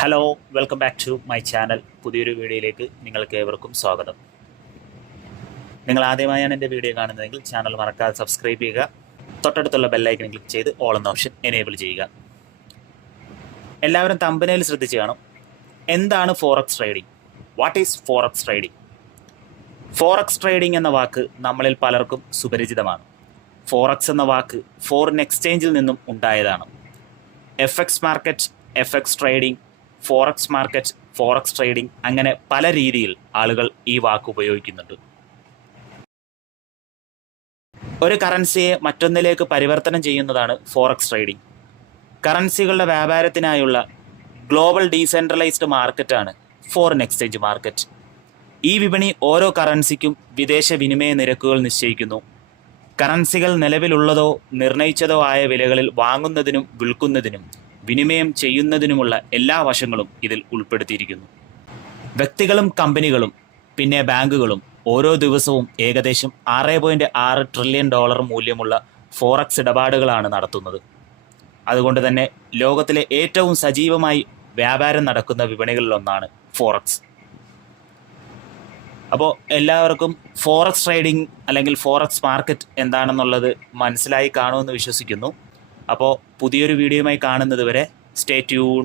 Hello welcome back to my channel പുതിയൊരു വീഡിയോയിലേക്ക് നിങ്ങൾക്ക് ഏവർക്കും സ്വാഗതം. നിങ്ങൾ ആദ്യമായാണ് എന്റെ വീഡിയോ കാണുന്നതെങ്കിൽ ചാനൽ മറക്കാതെ സബ്സ്ക്രൈബ് ചെയ്യുക. തൊട്ടടുത്തുള്ള ബെല്ലൈക്കൺ ക്ലിക്ക് ചെയ്ത് ഓൾ എന്ന ഓപ്ഷൻ എനേബിൾ ചെയ്യുക. എല്ലാവരും തമ്പനയിൽ ശ്രദ്ധിച്ച് കാണും. എന്താണ് forex trading what is forex trading forex trading എന്ന വാക്ക് നമ്മളിൽ പലർക്കും സുപരിചിതമാണ്. ഫോറക്സ് എന്ന വാക്ക് ഫോറിൻ എക്സ്ചേഞ്ചിൽ നിന്നും ഉണ്ടായതാണ്. F X market F X trading forex market forex trading അങ്ങനെ പല രീതിയിൽ ആളുകൾ ഈ വാക്ക് ഉപയോഗിക്കുന്നുണ്ട്. ഒരു കറൻസിയെ മറ്റൊന്നിലേക്ക് പരിവർത്തനം ചെയ്യുന്നതാണ് ഫോറക്സ് ട്രേഡിംഗ് കറൻസികളുടെ വ്യാപാരത്തിനായുള്ള ഗ്ലോബൽ ഡീസെൻട്രലൈസ്ഡ് മാർക്കറ്റാണ് ഫോറിൻ എക്സ്ചേഞ്ച് മാർക്കറ്റ് ഈ വിപണി ഓരോ കറൻസിക്കും വിദേശ വിനിമയ നിരക്കുകൾ നിശ്ചയിക്കുന്നു. കറൻസികൾ നിലവിലുള്ളതോ നിർണയിച്ചതോ ആയ വിലകളിൽ വാങ്ങുന്നതിനും വിൽക്കുന്നതിനും വിനിമയം ചെയ്യുന്നതിനുമുള്ള എല്ലാ വശങ്ങളും ഇതിൽ ഉൾപ്പെടുത്തിയിരിക്കുന്നു. വ്യക്തികളും കമ്പനികളും പിന്നെ ബാങ്കുകളും ഓരോ ദിവസവും ഏകദേശം ആറ് പോയിന്റ് ആറ് ട്രില്യൺ ഡോളർ മൂല്യമുള്ള ഫോറക്സ് ഇടപാടുകളാണ് നടത്തുന്നത്. അതുകൊണ്ട് തന്നെ ലോകത്തിലെ ഏറ്റവും സജീവമായി വ്യാപാരം നടക്കുന്ന വിപണികളിലൊന്നാണ് ഫോറക്സ് അപ്പോൾ എല്ലാവർക്കും ഫോറക്സ് ട്രേഡിംഗ് അല്ലെങ്കിൽ ഫോറക്സ് മാർക്കറ്റ് എന്താണെന്നുള്ളത് മനസ്സിലായി കാണുമെന്ന് വിശ്വസിക്കുന്നു. അപ്പോൾ പുതിയൊരു വീഡിയോയുമായി കാണുന്നത് വരെ സ്റ്റേ ട്യൂൺ